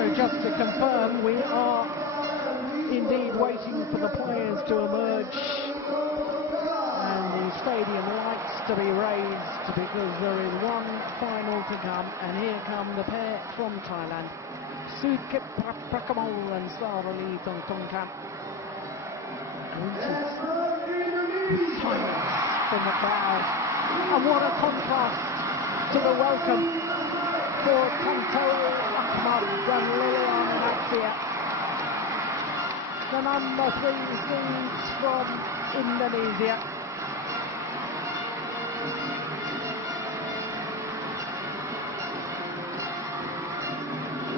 So just to confirm, we are indeed waiting for the players to emerge and the stadium lights to be raised, because there is one final to come, and here come the pair from Thailand, Sudket S.Prapakamol and Saralee Tontowi. Silence from the crowd, and what a contrast to the welcome for Tontowi, T.Ahmad and Liliyana. The number 3 seeds from Indonesia.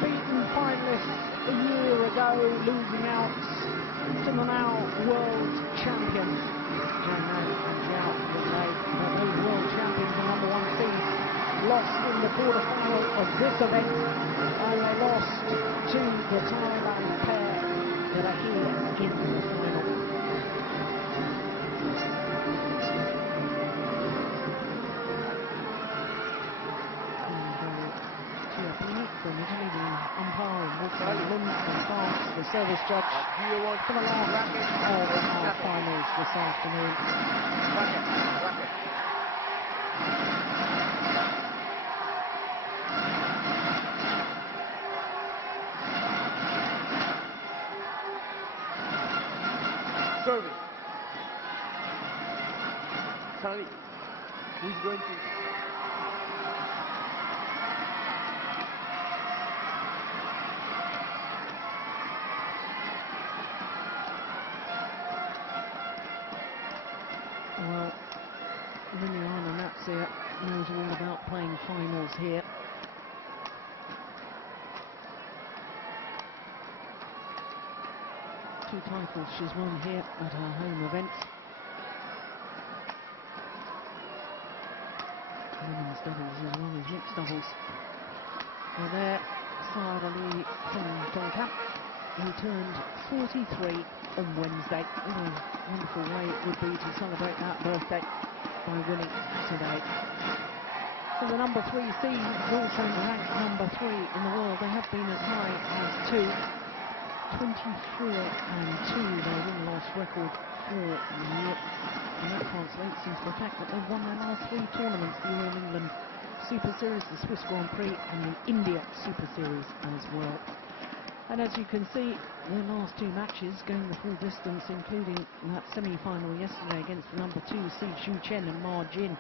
Beaten finalists a year ago, losing out to the now world champions. Djarum Indonesia, but those world champions, the number 1 seeds, lost in the quarterfinal of this event, and they lost to the Thailand pair that are here in the final. From Italy, the umpire, and Bung from France, the service judge for the last of our finals this afternoon. Serving. Saralee, who is going to... Well, L.Natsir knows all about playing finals here. Two titles she's won here at her home events. Women's doubles as well as mixed doubles. Well, there, Saralee Tontowi, who turned 43 on Wednesday. What a wonderful way it would be to celebrate that birthday by winning today. So the number 3 seed is also ranked number 3 in the world. They have been as high as 2. 24 and 2, their win-loss record for the year. And that translates into the fact that they've won their last 3 tournaments, the All England Super Series, the Swiss Grand Prix, and the India Super Series as well. And as you can see, their last 2 matches going the full distance, including that semi-final yesterday against the number 2 seed Xu Chen and Ma Jin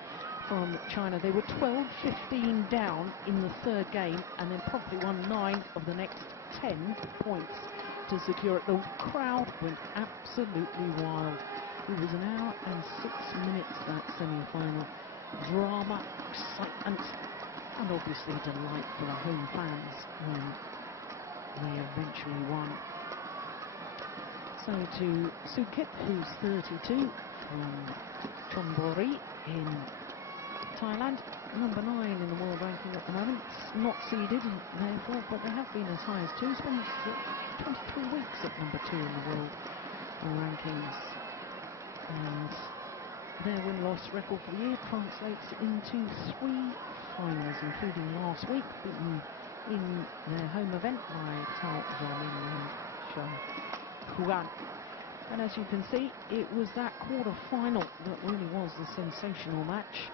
from China. They were 12-15 down in the 3rd game, and then promptly won 9 of the next 10 points to secure it. The crowd went absolutely wild. It was an hour and 6 minutes, that semi-final. Drama, excitement, and obviously delight for the home fans when they eventually won. So to Sudket, who's 32, from Tontowi in Thailand, number 9 in the world ranking at the moment, not seeded therefore, but they have been as high as 2, spent 23 weeks at number 2 in the world rankings, and their win-loss record for the year translates into 3 finals, including last week, beaten in their home event by Djarum Indonesia. And as you can see, it was that quarter-final that really was the sensational match,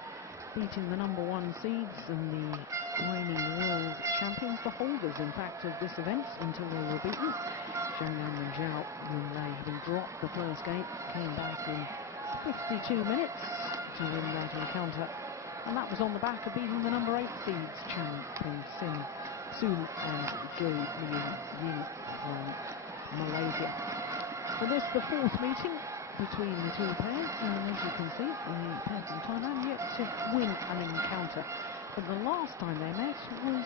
beating the number 1 seeds and the reigning world champions, the holders in fact of this event until they were beaten. Zhang and Zhao Yunlei, having dropped the first game, came back in 52 minutes to win that encounter, and that was on the back of beating the number 8 seeds Chang Peng Soon and Jo Min Ying from Malaysia. So this is the 4th meeting between the 2 pairs, and as you can see, the pair from Thailand yet to win an encounter. But the last time they met was,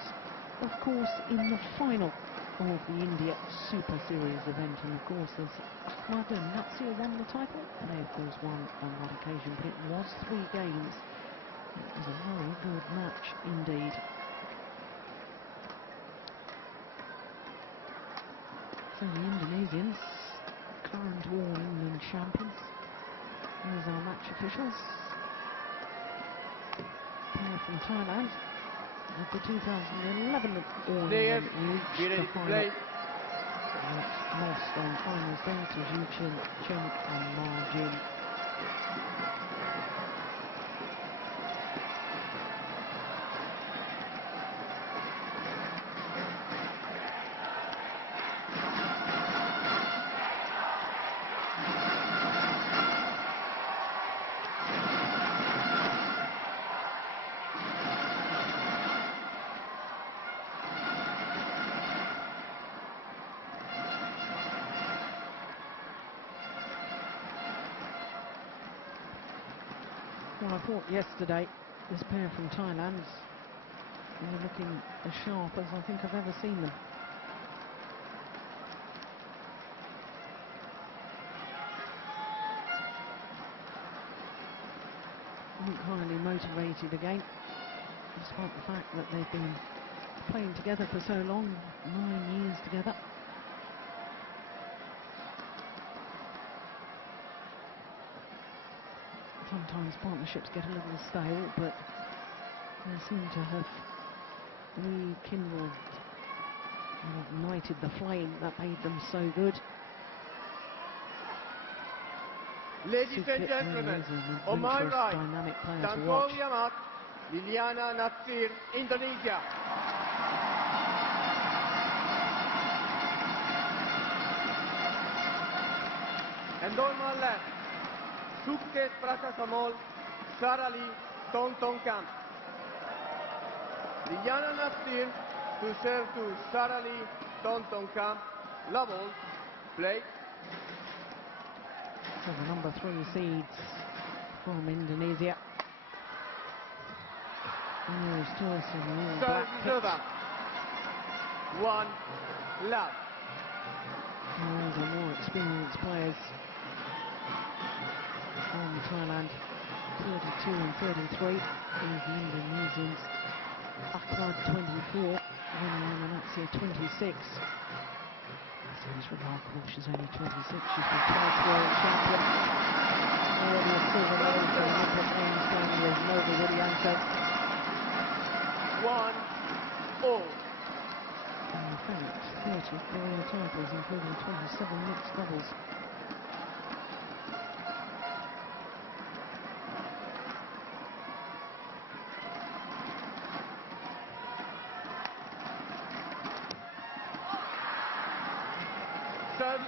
of course, in the final of the India Super Series event, and of course as T.Ahmad and L.Natsir won the title, they of course won on that occasion, but it was 3 games. It was a very good match indeed. So the Indonesians, current All England champions. There's our match officials. Pair from Thailand, the 2011 Players, all-England be reached ready the to final, play. but lost on finals day to Zhu Chen and Ma Jin. Well, I thought yesterday this pair from Thailand were looking as sharp as I think I've ever seen them. Look highly motivated again, despite the fact that they've been playing together for so long, 9 years together. Sometimes partnerships get a little stale, but they seem to have rekindled or ignited the flame that made them so good. Ladies and Sudket gentlemen, really is an on my adventurous, right, dynamic player to watch. Tontowi, Liliyana, L.Natsir, Indonesia. And on my left, Sudket, S.Prapakamol, Saralee, Tontowi. Liliyana, L.Natsir to serve to Saralee, Tontowi. Level, play. So the number 3 seeds from Indonesia. Here's Tursi in the all black Serve, kits. 1 love. These are more experienced players from Thailand, 32 and 33. Here's the Indonesians, T.Ahmad 24, L.Natsir 26. It's remarkable, she's only 26, she's been twice world champion. Already a silver medalist at the Olympic Games playing with Nova Widianto. 1-all. In fact, 30 career titles, including 27 mixed doubles. Serve,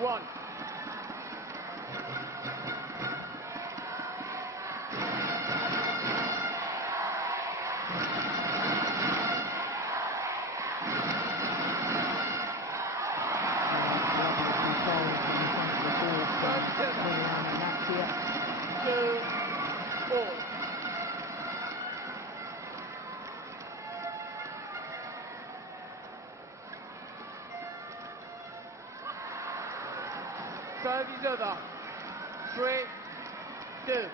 2-1. Service over. 3-2.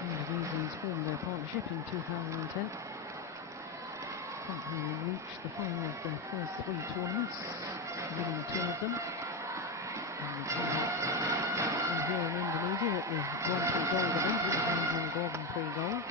Indonesians formed their partnership in 2010. Company reached the final of their first 3 tournaments, winning 2 of them. And here in Indonesia at the Grand Prix Gold event, it was Hong Kong Grand Prix Gold.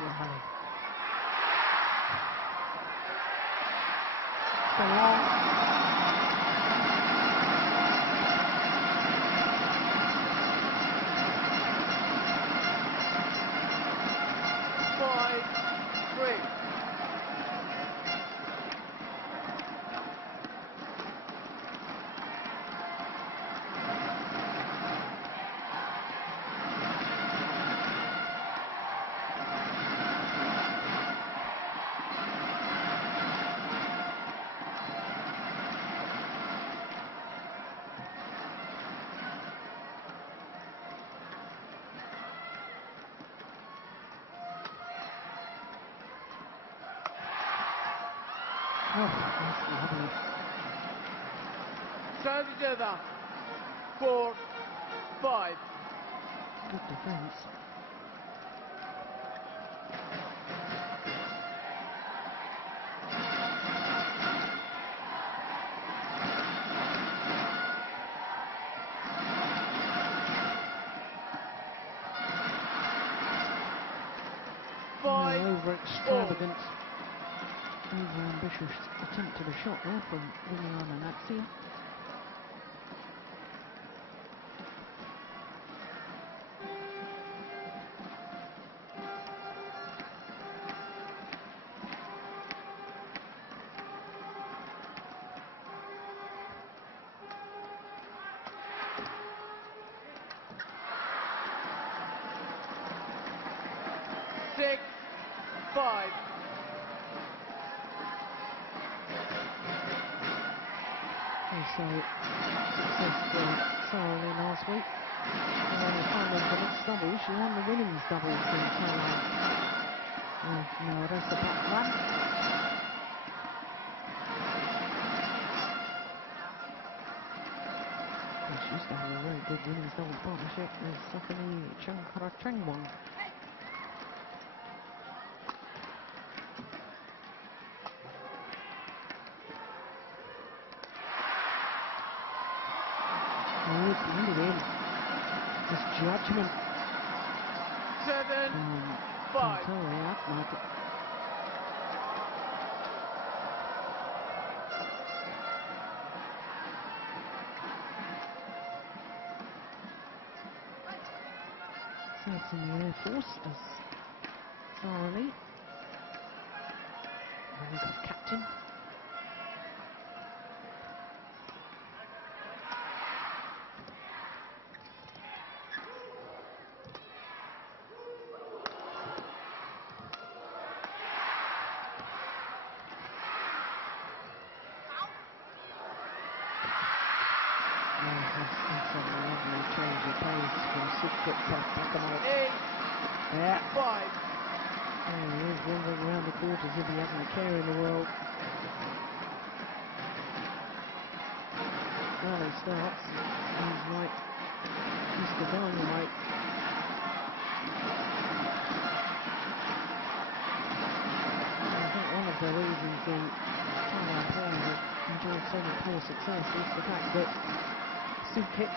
Money. So long. Oh, that's lovely. Service over. 4-5. Good defence. Over-extravagant, over-ambitious attempt at a shot there from L.Natsir. So successful Saralee last week. And on the final for mixed doubles, she won the women's doubles in Thailand. Now S.Prapakamol. She used to have a very good women's doubles partnership with Saralee. This judgment 7-5. T.Ahmad. Serves in the Air Force as Saralee, rank of captain. Change of pace from S.Prapakamol. 8-5. There he is, wandering around the court as if he hasn't a care in the world. Early starts. Seems like Mr. Dynamite. I think one of the reasons the Thailand player have enjoyed so much more success is the fact that Sudket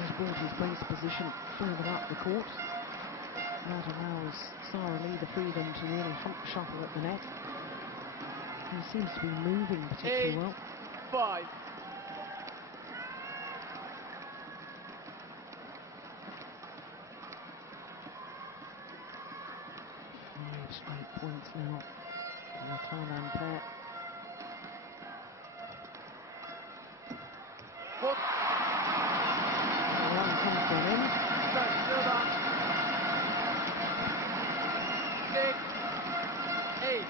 has brought his base position further up the court. That allows Saralee the freedom to really hump shuffle at the net. He seems to be moving particularly well. 8-5. 5 straight points now for the Thailand pair. One comes to an end. 6-8.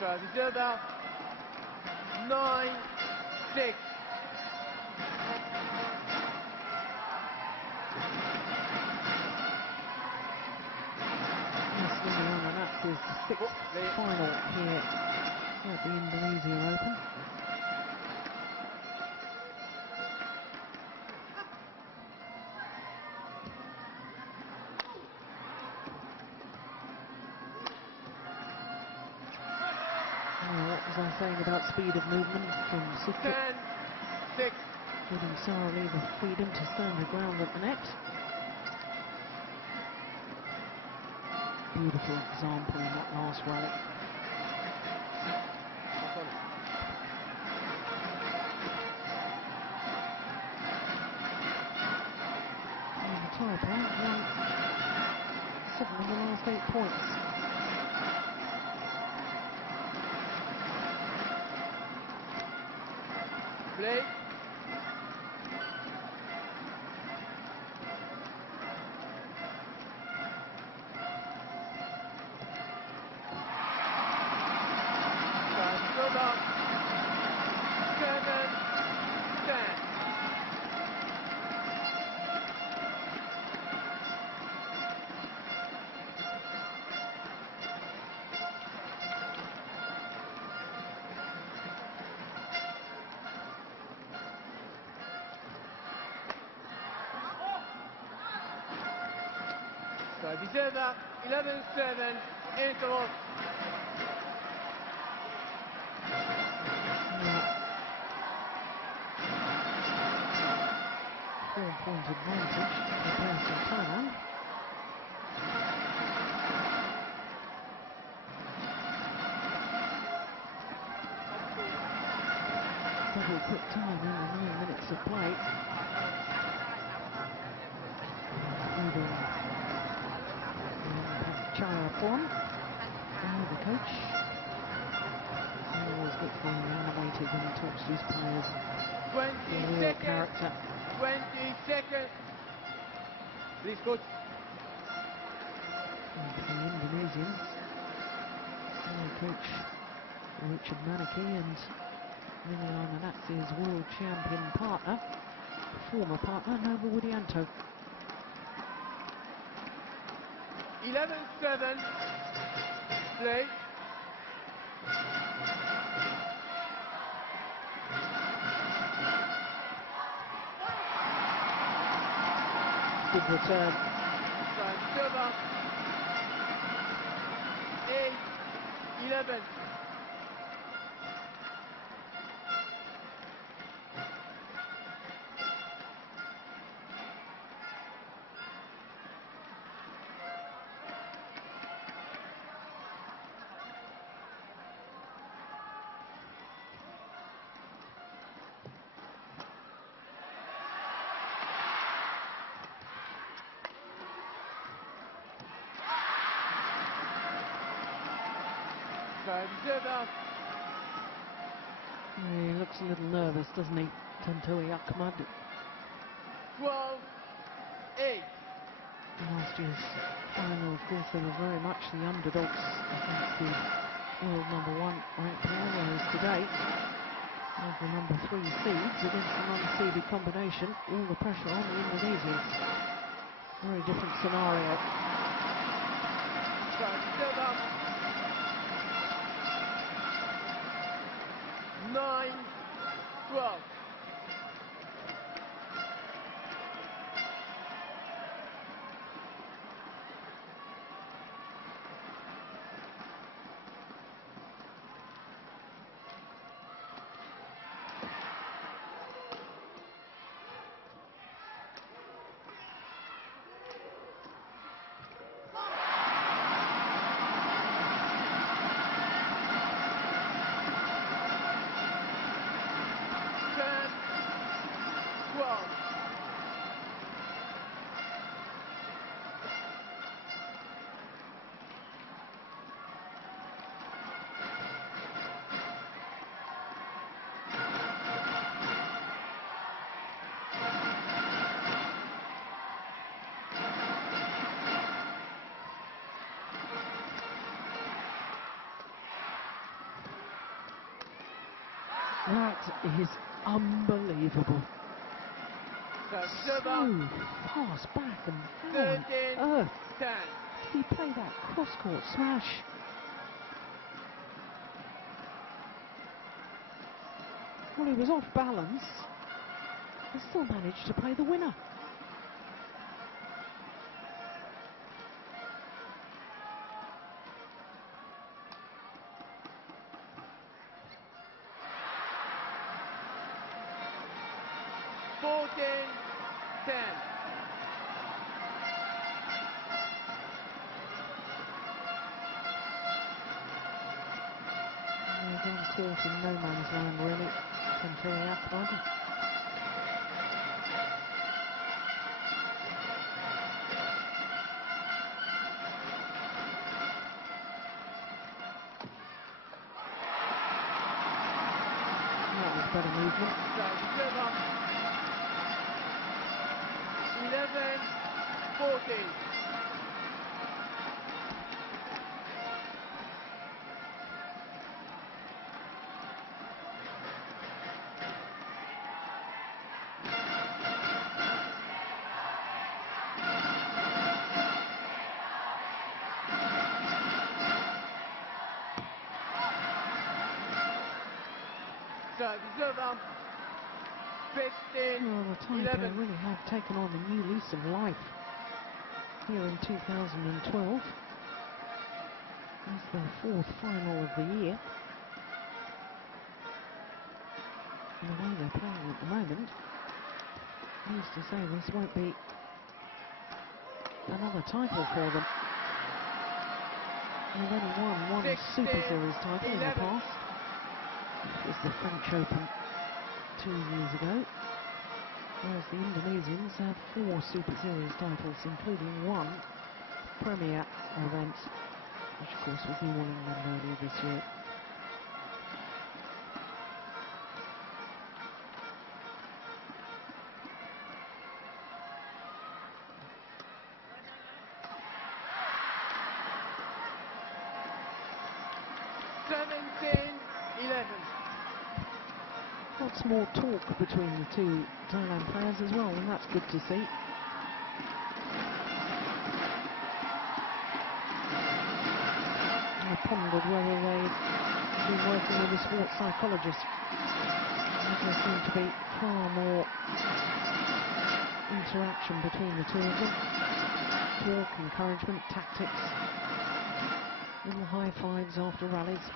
Service over. 9-6. Liliyana, that's his sixth final here at the Indonesia Open. What was I saying about speed of movement from Sudket? 10-6. Giving Saralee the freedom to stand her ground at the net. Beautiful example in that last rally. And the Thai pair won 7 of the last 8 points. Play. Service over, 11-7, interval. 4-point advantage against Thailand. Double quick time in the 9 minutes of play. Djarum, the coach, he always gets very animated when he talks to his players. 20 Real seconds. character. 20 seconds. Please, coach. And for the Indonesians, coach Richard Manaki and L.Natsir's world champion partner, former partner, Nova Widianto. 11-7. Play. Good return. Service over. 8-11. He looks a little nervous, doesn't he, T.Ahmad? 12-8. Last year's final, of course, they were very much the underdogs against the world #1 ranked pair, whereas today, as the #3 seeds against the non-seeded combination, all the pressure on the Indonesians. Very different scenario. 9-12. That is unbelievable. So fast back and how on earth 10. did he play that cross-court smash? Well, he was off balance. He still managed to play the winner. Caught in no man's land, really, T.Ahmad. That was better movement. 11-14. Well, the Thai pair really have taken on a new lease of life. here in 2012. It's their fourth final of the year. And the way they're playing at the moment, needs to say this won't be another title for them. They've only won one Super Series title in the past. It was the French Open 2 years ago. Whereas the Indonesians have 4 Super Series titles, including one Premier event, which of course was New England earlier this year. Lots more talk between the two Thailand players as well, and that's good to see. I pondered whether they'd been working with a sports psychologist. There seemed to be far more interaction between the two of them. Talk, encouragement, tactics, little high fives after rallies.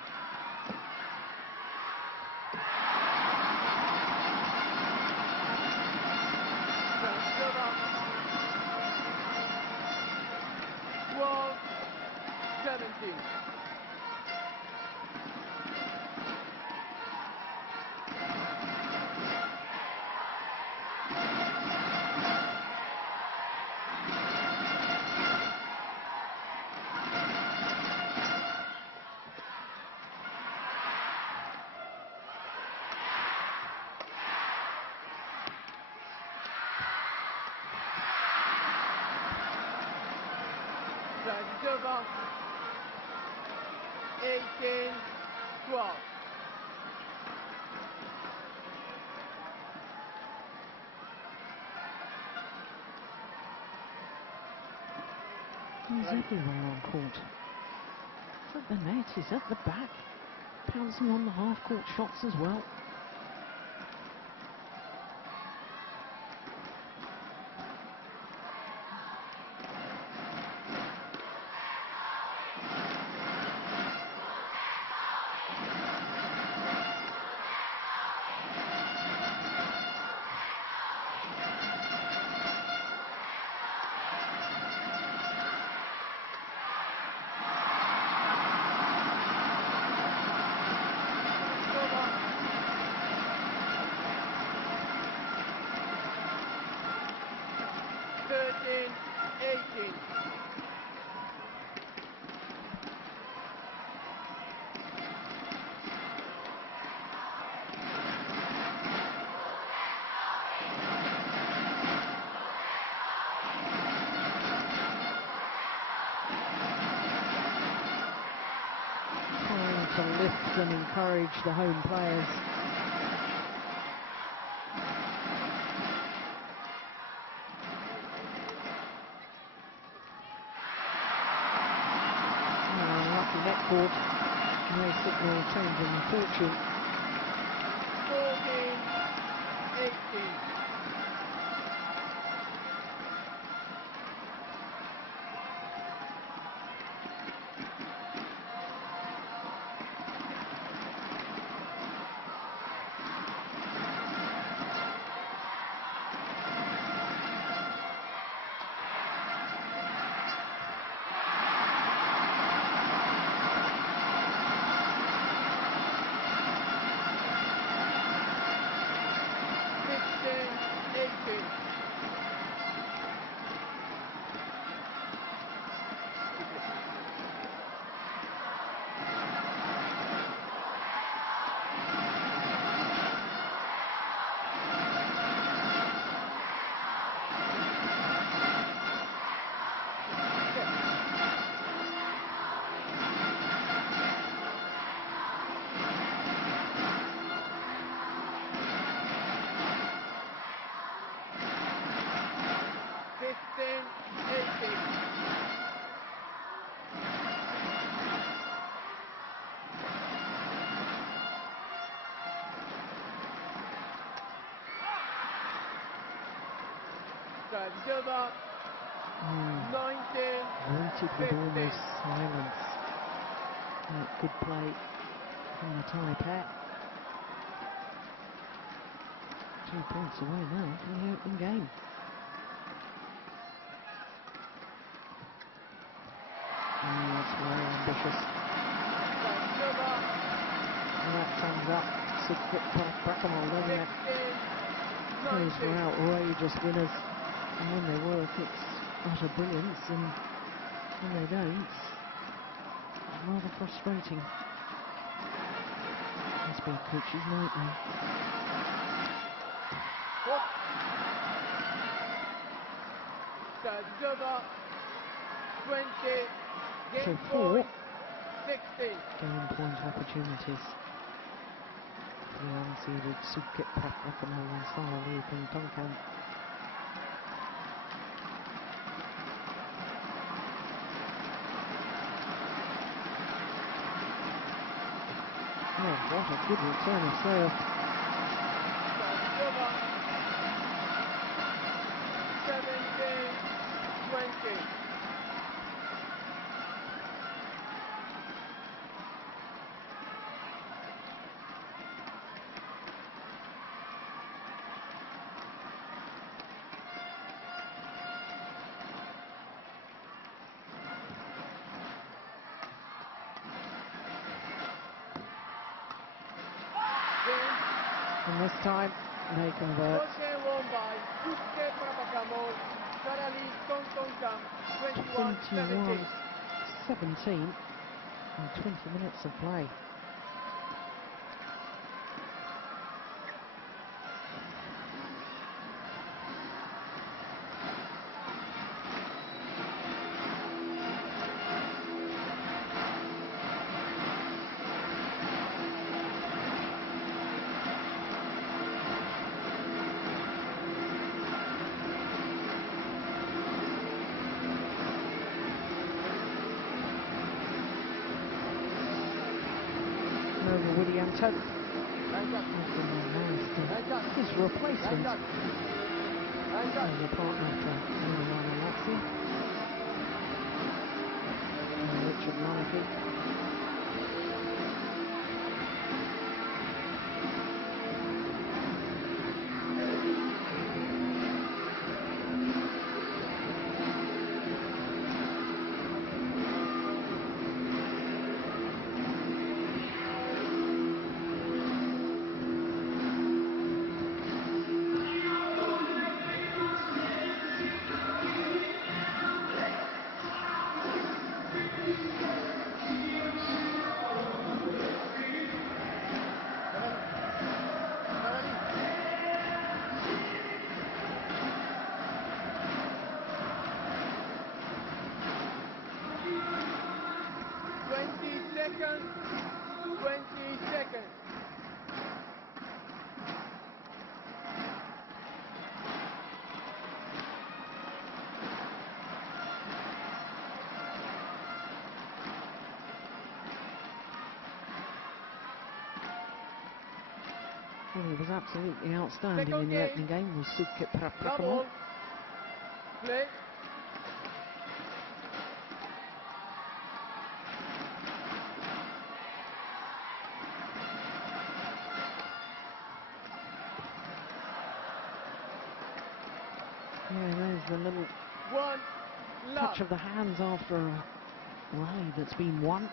Silva, 18-12. He's everywhere on court. He's at the net, he's at the back, pouncing on the half-court shots as well. To lift and encourage the home players. Lucky netball may signal change in fortune. 14-18. Waited with almost silence. Good play from the Thai pair. 2 points away now from the opening game. That's very ambitious. And that sums up S.Prapakamol, doesn't it? Those were outrageous winners. And when they work, it's utter brilliance, and when they don't, it's rather frustrating. Must be a coach's nightmare. So 4 game point opportunities for the unseeded S.Prapakamol and Saralee from Tontowi. Oh, what a good return of serve. 17-20. And this time, they convert. Won by S.Prapakamol, Saralee Tontonkam, 21-17. 21-17 in 20 minutes of play. Liliyana. His replacement as a partner to L.Natsir. Richard Murphy. Well, he was absolutely outstanding in the opening game with S.Prapakamol. Play. Yeah, there's the little touch of the hands after a rally that's been won.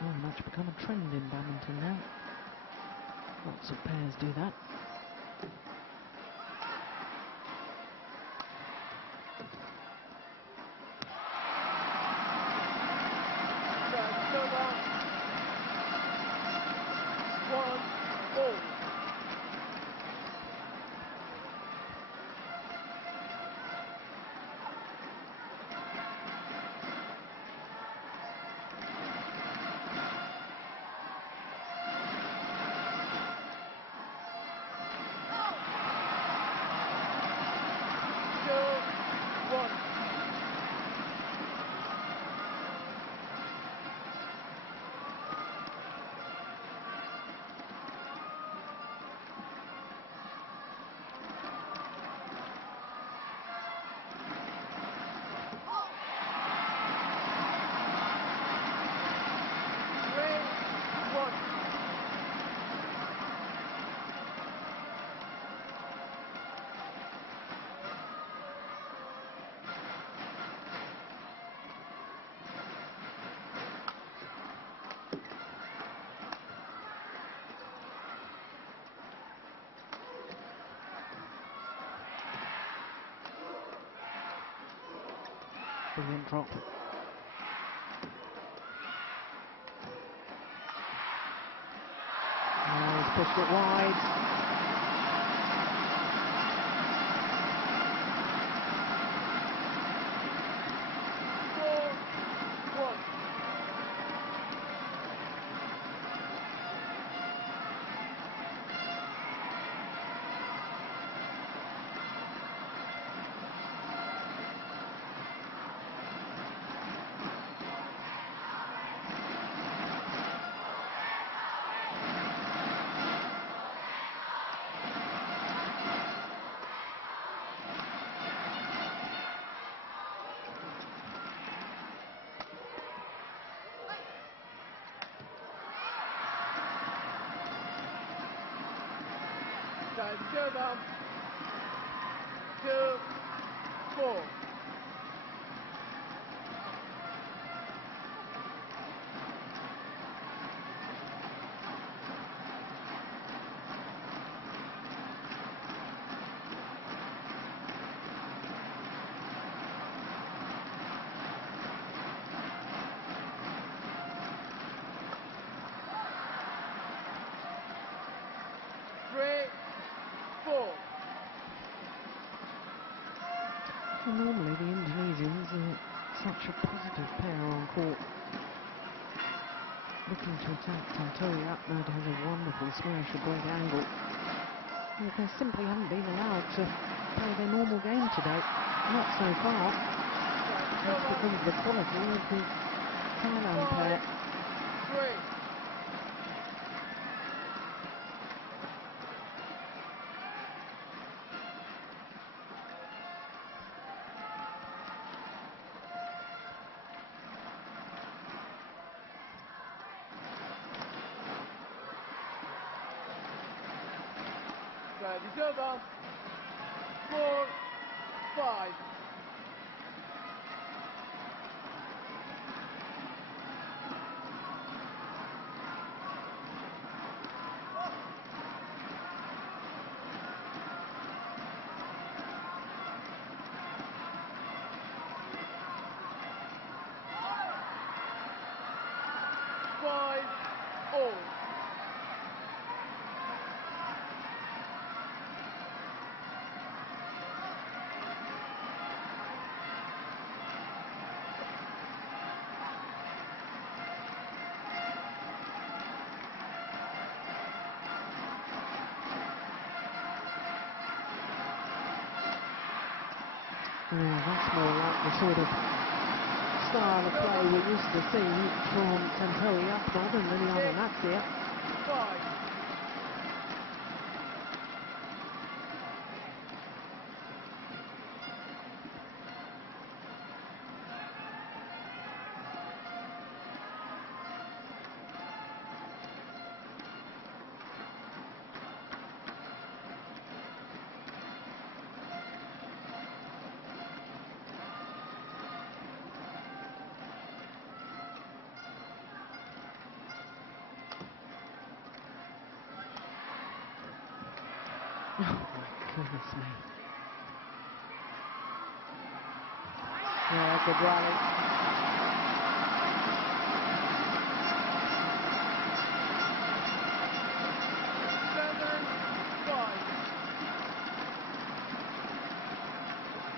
Very much become a trend in badminton now. Lots of pairs do that. Brilliant drop. Oh, he's pushed it wide. Djarum 2-4. Well, normally the Indonesians are such a positive pair on court. Looking to attack Tontowi. Ahmad has a wonderful smash, a great angle. But they simply haven't been allowed to play their normal game today. Not so far. That's because of the quality of the Thailand pair. 3. Djarum 4-5. 5-all. That's more like the sort of style of play we're used to seeing from Tontowi, Ahmad and Liliyana L.Natsir. 5. Oh my goodness me. Yeah, good rally.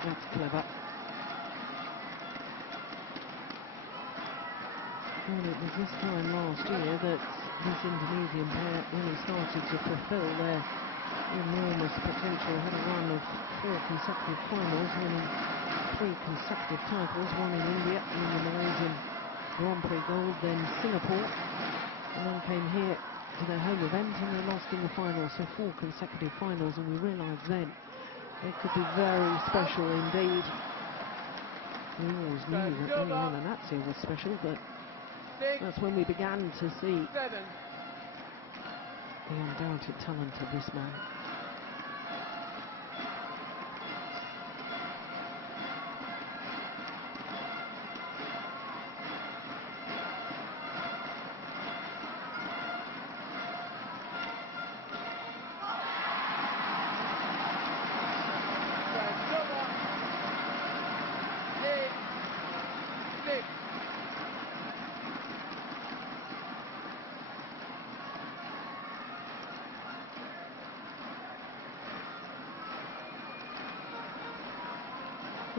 That's clever. Well, it was this time last year that this Indonesian pair really started to fulfill their enormous potential. Had a run of 4 consecutive finals, winning 3 consecutive titles, one in India, in the Malaysian Grand Prix Gold, then Singapore, and then came here to their home event and they lost in the finals, so 4 consecutive finals, and we realised then it could be very special indeed. We always knew that Liliyana L.Natsir was special, but that's when we began to see 7. the undoubted talent of this man.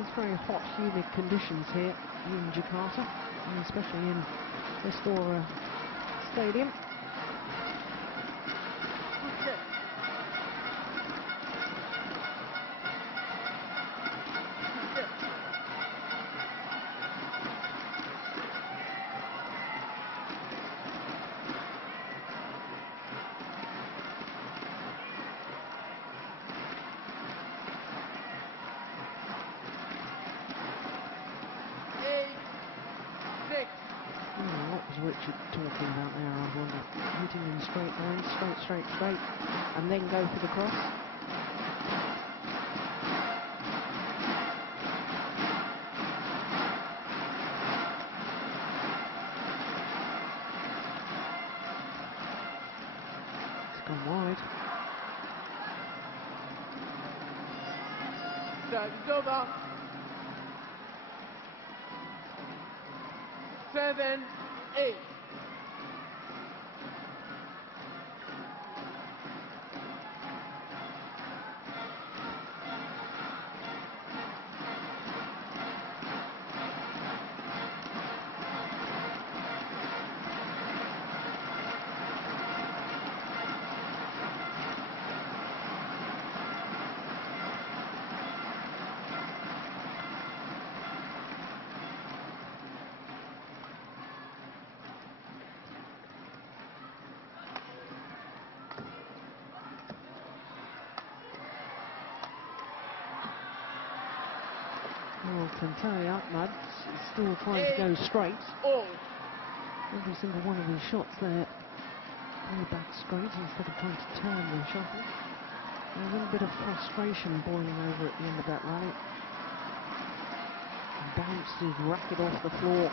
It's very hot, humid conditions here in Jakarta, and especially in Istora Stadium. Sudket. Sudket. What was Richard talking about there, I wonder? Hitting in straight lines, straight, and then go for the cross. It's gone wide. Service over. 7-8. Well, T.Ahmad still trying to go straight. Every single one of his shots there, way back straight instead of trying to turn the shuttle. A little bit of frustration boiling over at the end of that rally. He bounced his racket off the floor.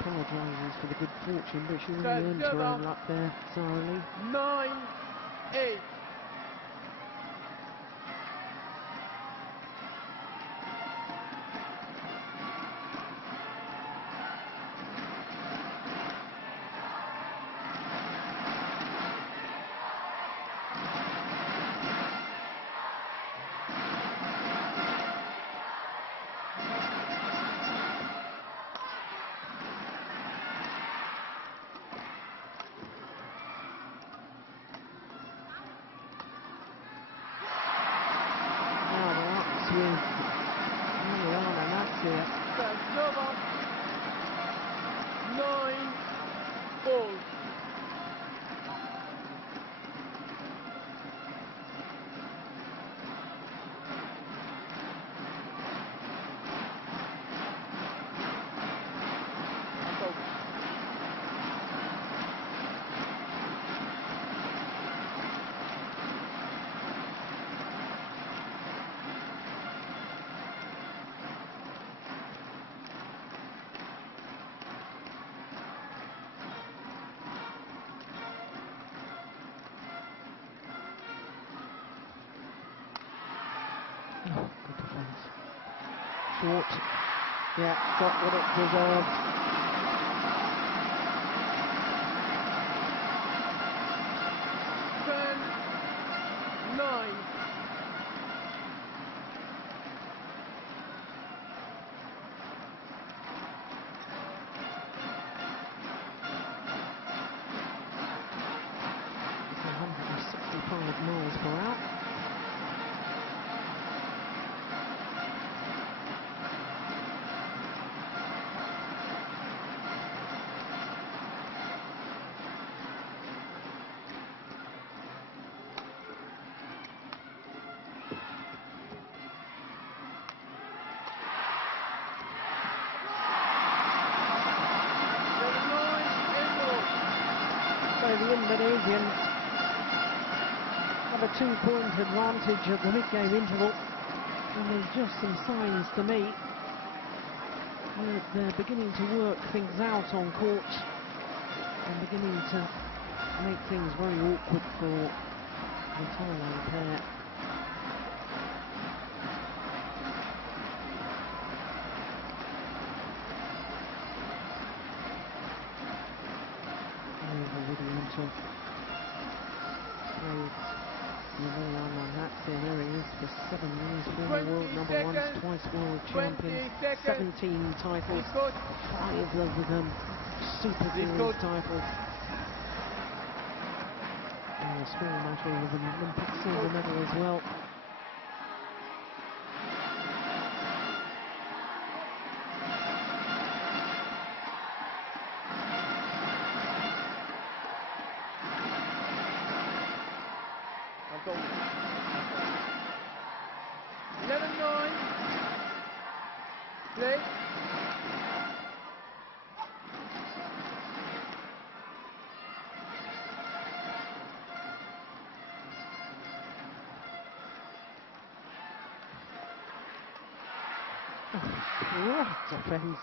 Apologises for the good fortune, but she really earned her own luck there, Saralee. 9-8. With L.Natsir. That's over. 9 balls. Good defence. Short. Yeah, got what it deserved. Miles per hour. So the Indonesian have a 2-point advantage at the mid-game interval, and there's just some signs to me that they're beginning to work things out on court and beginning to make things very awkward for the Thailand pair. twice world 20 champions, seconds. 17 titles, Discount. 5 of them Super Series Discount. titles. And a small matter of an Olympic silver medal as well. Tontowi. 11-9. Play. Great defence.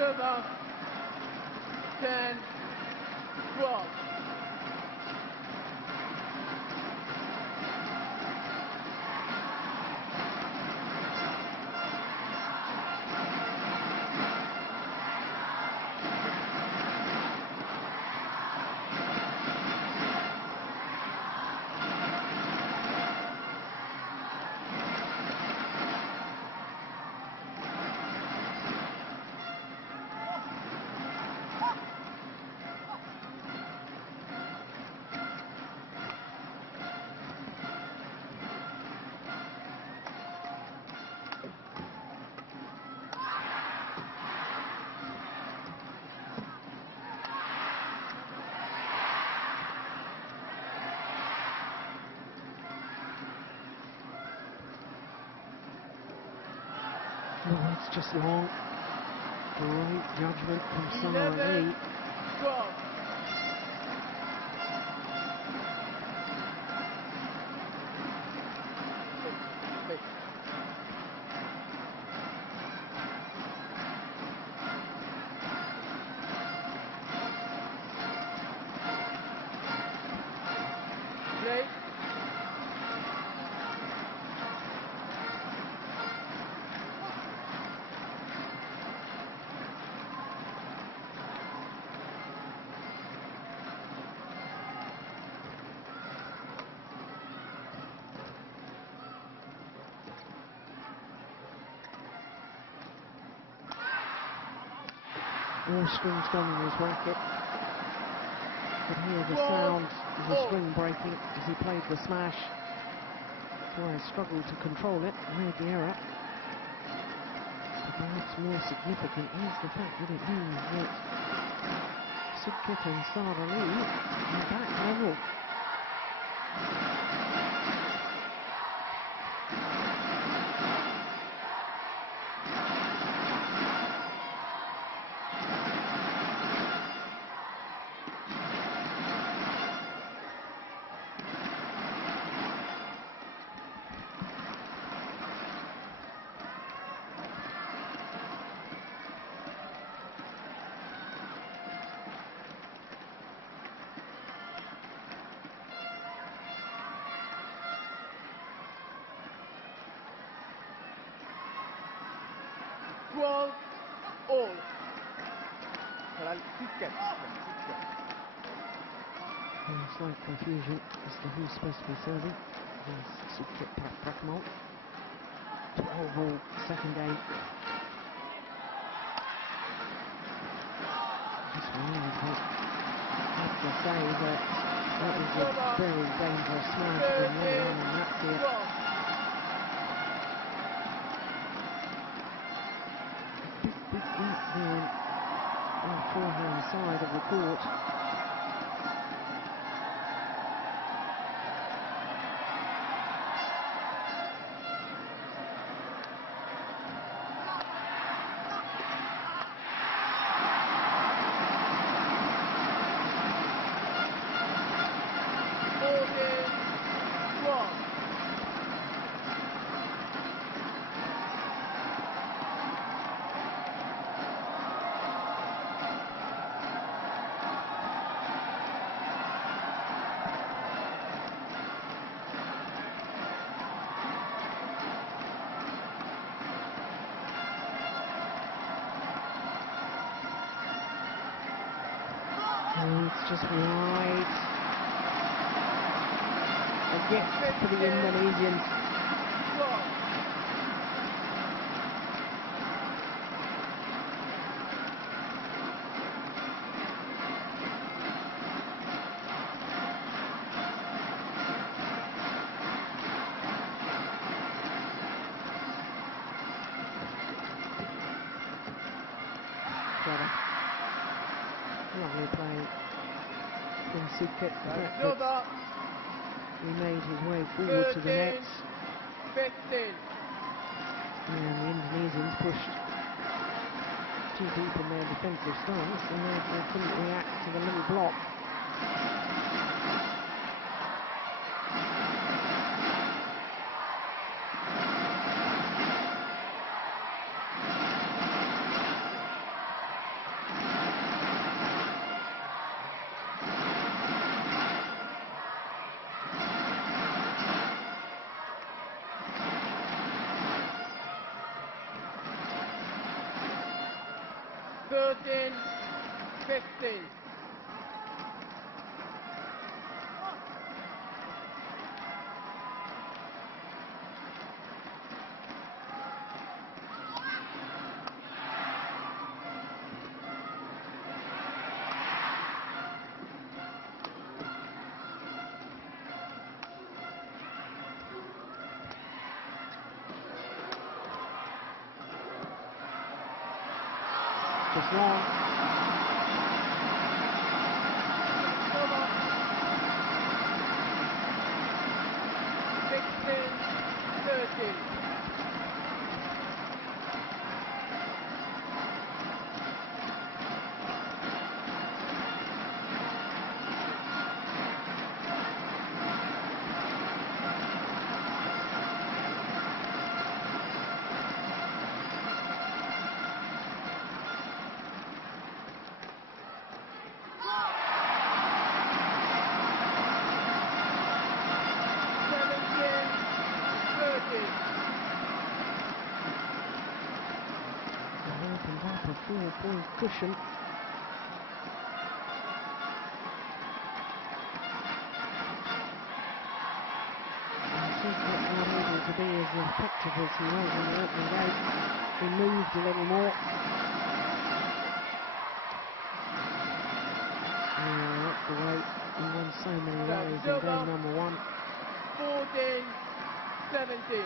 Over. 10, 12. Oh, it's just long. Great judgment from Saralee. 12. Play. All strings gone in his racket. Could hear the sound of the string breaking as he played the smash. That's why I struggled to control it, made the error. But perhaps more significant is the fact that it means that Sudket and Saralee are back level. All. Saralee, Sudket. Slight confusion as to who's supposed to be serving. There's S.Prapakamol. 12-all second game. This one, I have to say that was a very dangerous smash from Liliyana and L.Natsir. Big gap there on the forehand side of the court. It's just wide. Again for the Indonesians. 12. Lovely play from Sudket. Silva. He made his way forward to the nets. 15. And the Indonesians pushed too deep in their defensive stance and therefore couldn't react to the little block. Just long. Silva. 16-13. Opened up a 4-point cushion. Sudket not able to be as effective as he was in the opening game. He moved a little more. Yeah, that's the way he won so many rallies in game number 1. 14-17.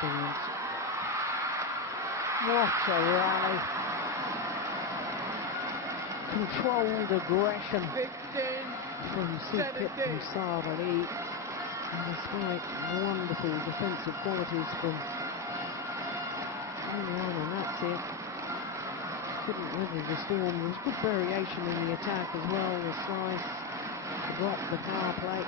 Brilliant. What a rally. Controlled aggression 16, from Sudket and Saralee. And despite wonderful defensive qualities from Liliyana and L.Natsir, couldn't weather the storm. There was good variation in the attack as well. The slice, the block, the power play.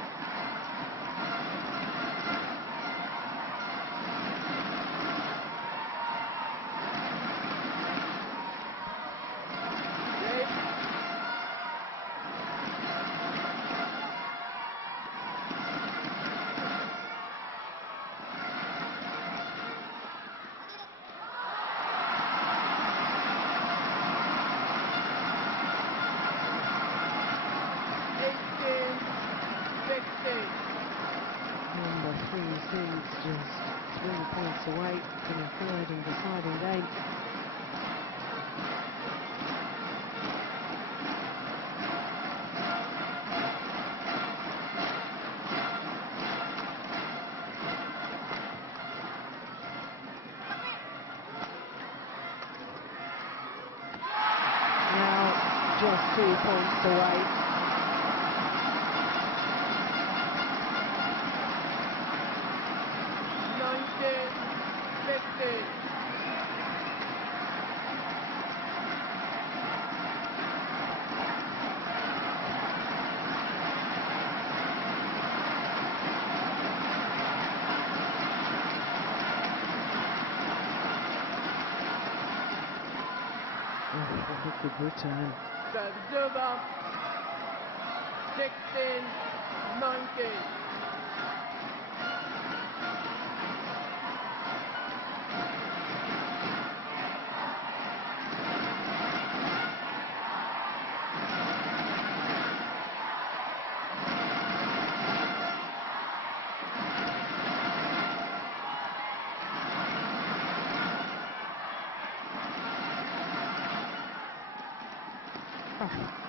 Number 3 seeds just 3 points away from the third and deciding game. Now just 2 points away. what a good return. Service over. 16-19.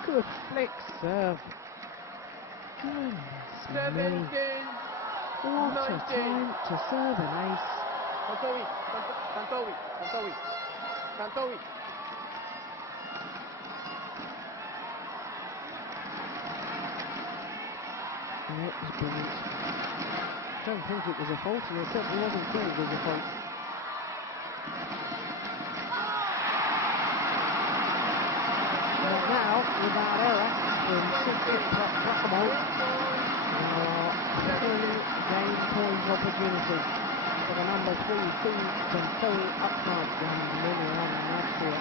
Good flick serve. Goodness me. What a 17-19. time to serve an ace. Tontowi. Yeah, it was brilliant. Don't think it was a fault, and it certainly wasn't called as a fault. Now, without error, from S.Prapakamol, there are 3 game point opportunities for the number 3 team, T.Ahmad and L.Natsir.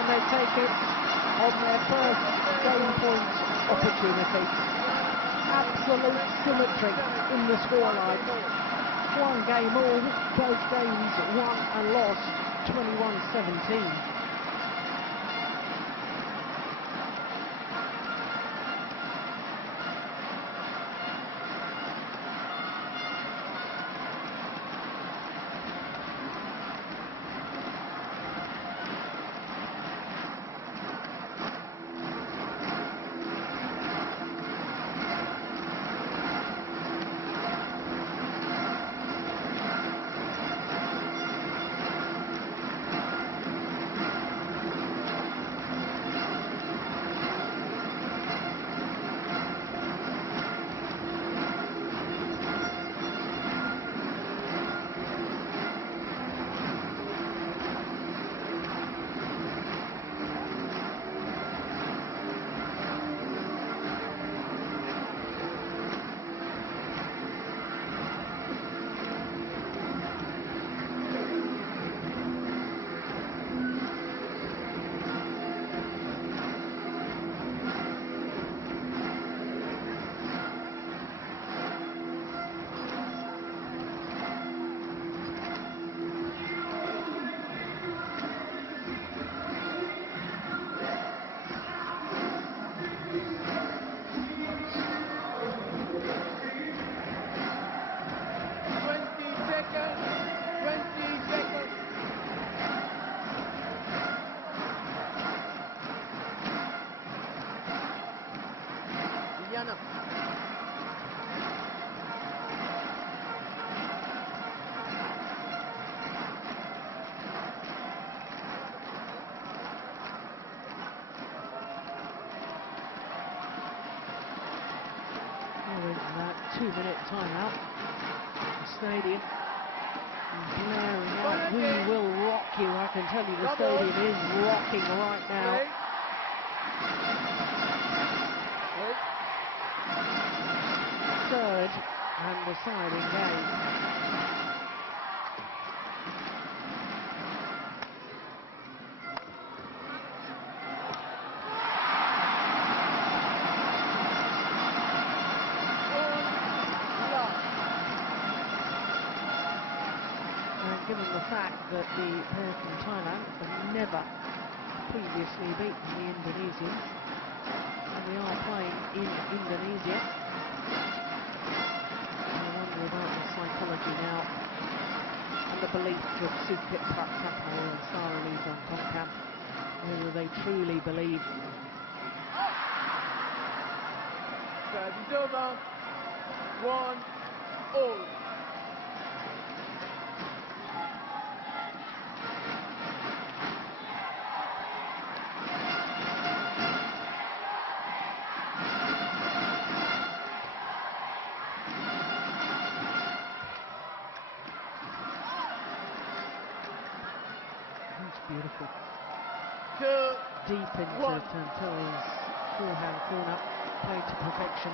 They take it on their first game point opportunity. Absolute symmetry in the scoreline. One game all, both games won and lost 21-17. Liliyana. With that 2-minute timeout, the stadium blaring out, "We will rock you." I can tell you the stadium is rocking right now. Third and deciding game. Given the fact that the pair from Thailand have never previously beaten the Indonesians, and they are playing in Indonesia, I wonder about the psychology now and the belief of T.Ahmad and Saralee Tontowi, whether they truly believe. Service over. 1-all. beautiful. 2, Deep into 1. Tontowi's forehand corner, played to perfection.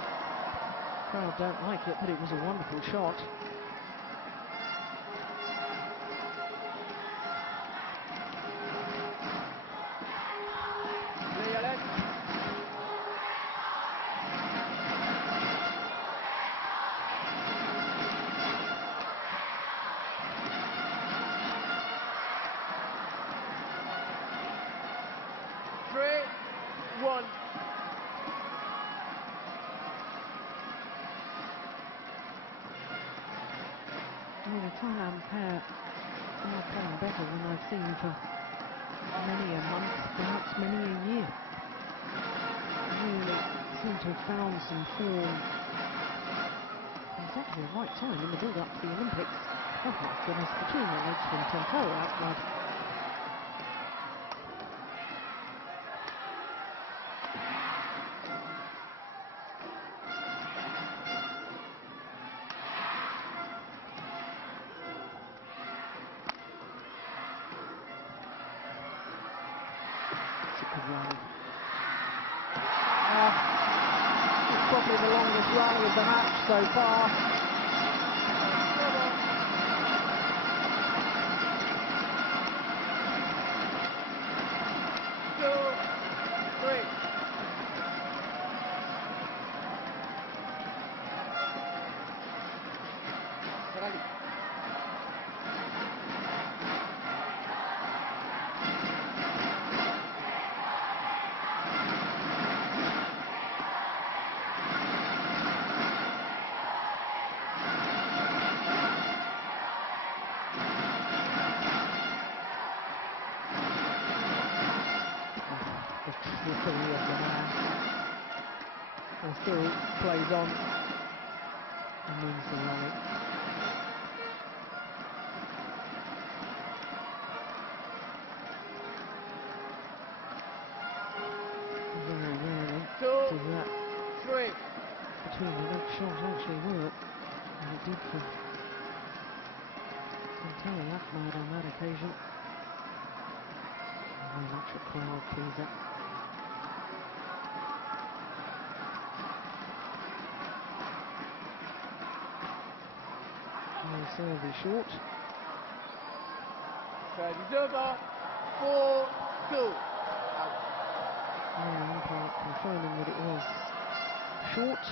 Crowd don't like it, but it was a wonderful shot. Liliyana. 3-1. Well, the Thailand pair are playing better than I've seen for many a month, perhaps many a year. Really seem to have found some form. Exactly the right time in the build-up to the Olympics. Oh my goodness, between the legs from Tontowi. It's probably the longest rally of the match so far. 2-3. Saralee. The trickery of the man. And still plays on and wins the rally. Very rarely 2, does that 3. between the leg shot actually work, and it did for T.Ahmad on that occasion. Very much a crowd pleaser. Serve is short. Serve is over. 4-2. The umpire confirming that it was short.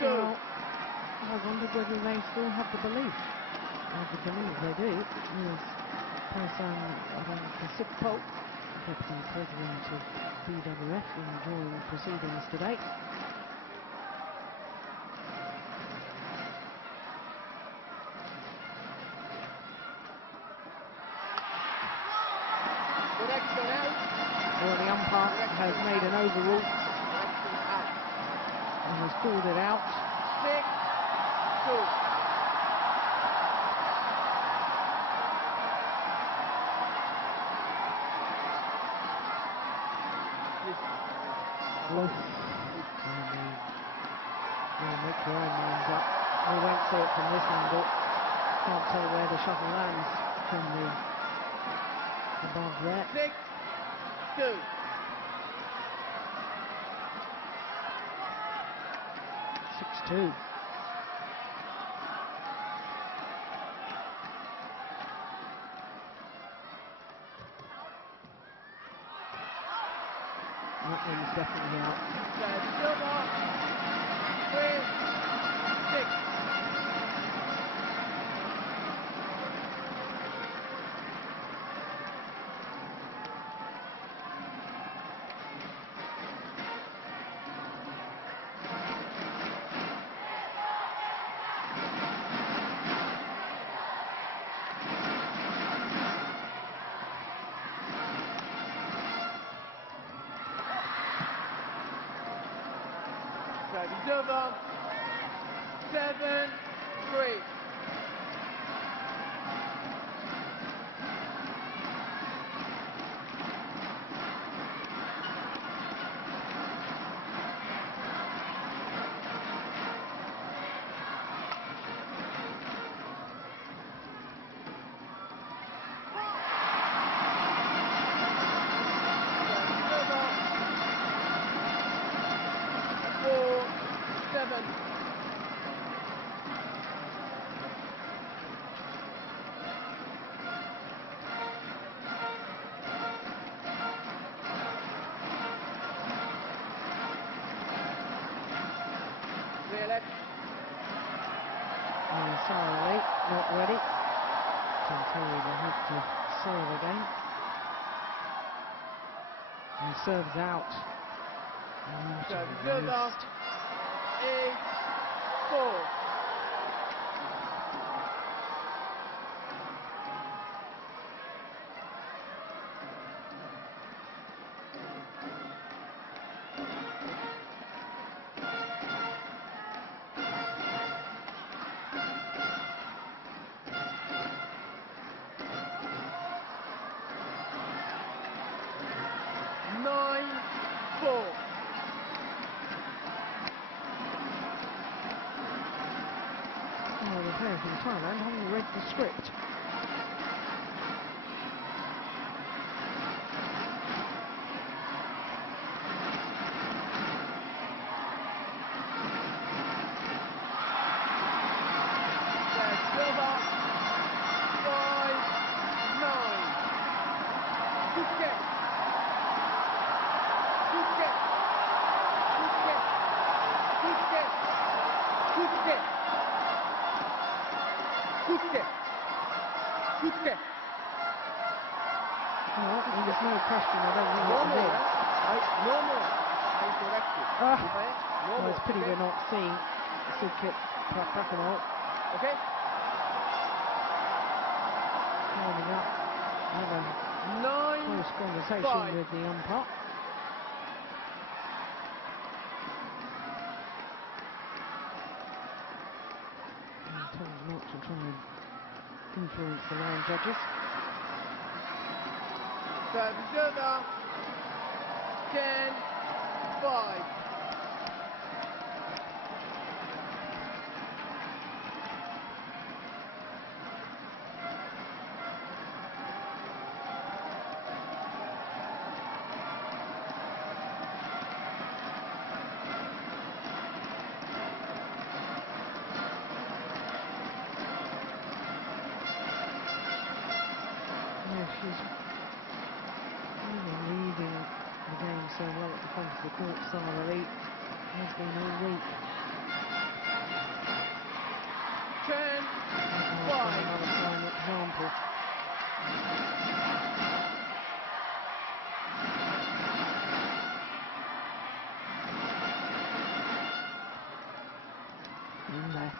Well, I wondered whether they still have the belief. I believe they do. Here's Tontowi, Deputy President of BWF, enjoying proceedings today. Well, the umpire has made an overrule and has called it out. 6-2. Oof. Well, make your own minds up. We won't see it from this angle. Can't tell where the shuttle lands from the above there. 6-2. 6-2. That one's definitely out. Silver. 3-6. Serve is over. 7-3. not ready. Tontowi will have to serve again. He serves out. Serve off. 8-4. Well, the player from Thailand haven't read the script. Gelora 5-9. Sudket. Sudket. Sudket. Sudket. Sudket. Sudket. Sudket. Well, there's no question, I don't think No it was more. in. No more. I correct you. Okay? No Well, more. it's pity Okay? we're not seeing Sudket S.Prapakamol Okay? warming up. Have a 9-5. close conversation with the umpire. And told not to try and influence the line judges. Gelora 10-5. She's really reading the game so well at the front of the court. Saralee has been all week. 10-5. Another prime example. In there.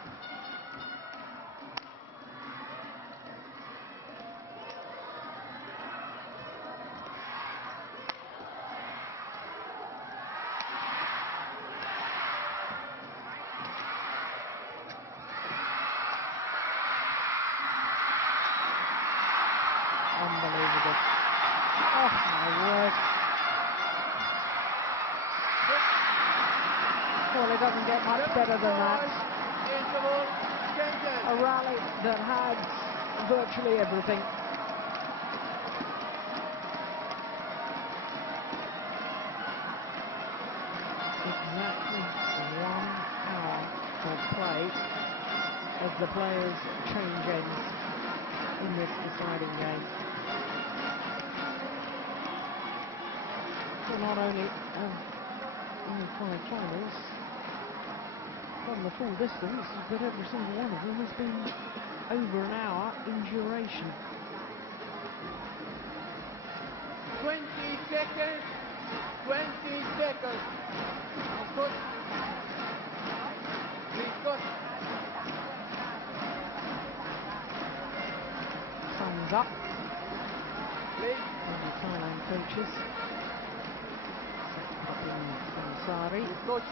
Unbelievable. Oh my word. Well, it doesn't get much better than that. A rally that had virtually everything. Exactly 1 hour of play as the players change ends in this deciding game. So not only have all 5 finals gone the full distance, but every single one of them has been over an hour in duration. 20 seconds. 20 seconds. Coach. Please, coach. Thumbs up. Please. From the Thailand coaches. From Sari. Please, coach.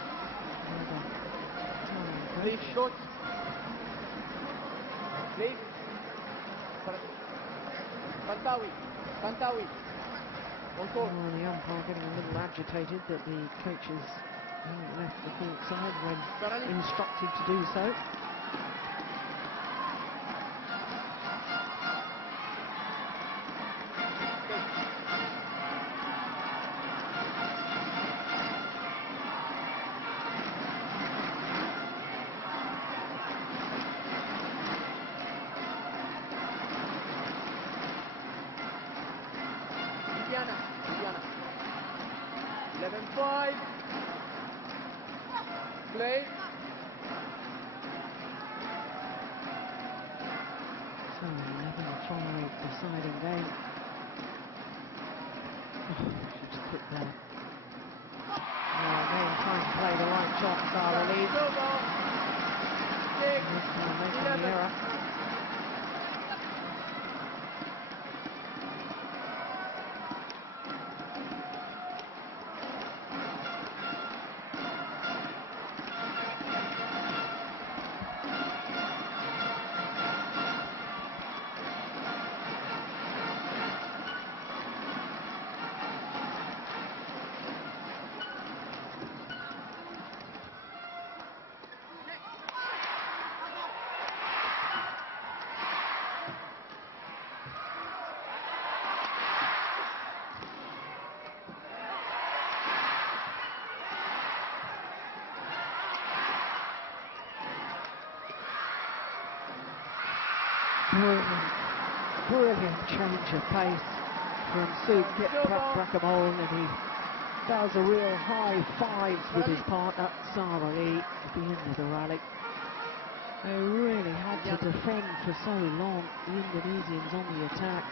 Please, coach. Please. Tontowi. On court. Oh, the umpire getting a little agitated that the coaches haven't left the court side when Saralee. instructed to do so. Liliyana. 11-5. Play. So 11-5 deciding game. Oh, she just put down. Again trying to play the right shot, Saralee. This time making the error. Brilliant change of pace from S.Prapakamol, and he does a real high fives with his partner Saralee at the end of the rally. They really had to defend for so long, the Indonesians on the attack.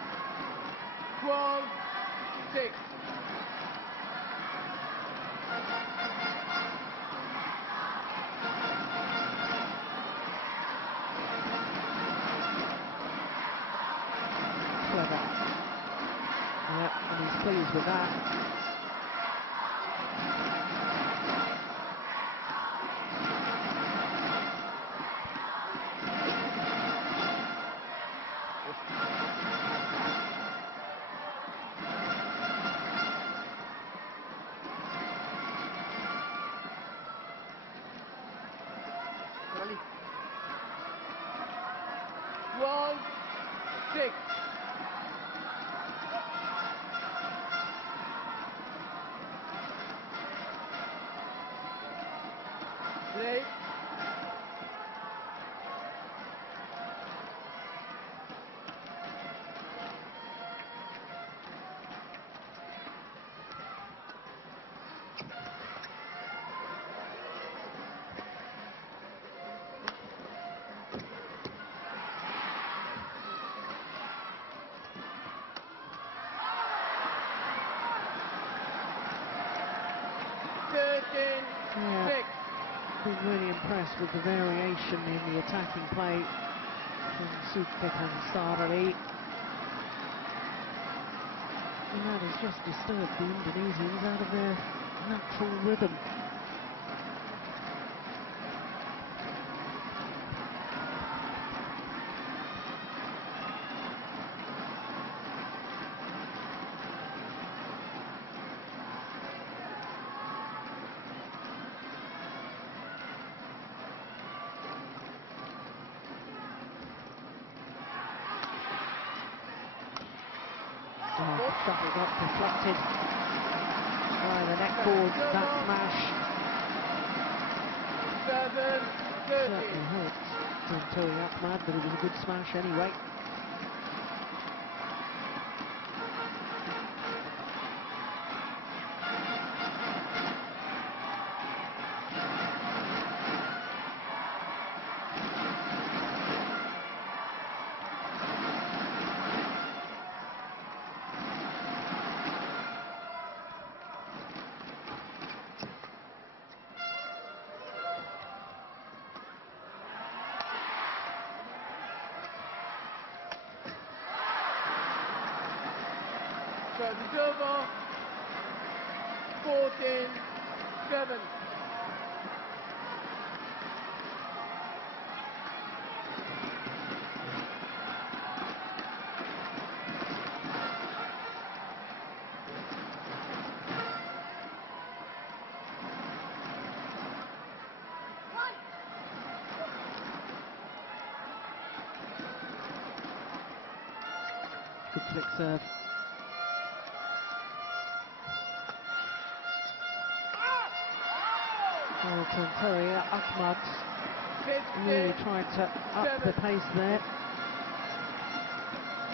12-6. Clever. Yeah, and he's pleased with that. Saralee. 12-6. Break. Yeah, been really impressed with the variation in the attacking play from Sudket and Saralee. And that has just disturbed the Indonesians out of their natural rhythm. Shuttle got deflected by the neck boards, that smash. 7-13. Certainly hurt T.Ahmad, but it was a good smash anyway. It's over. 14-7. Good flick serve. T.Ahmad really tried to up the pace there.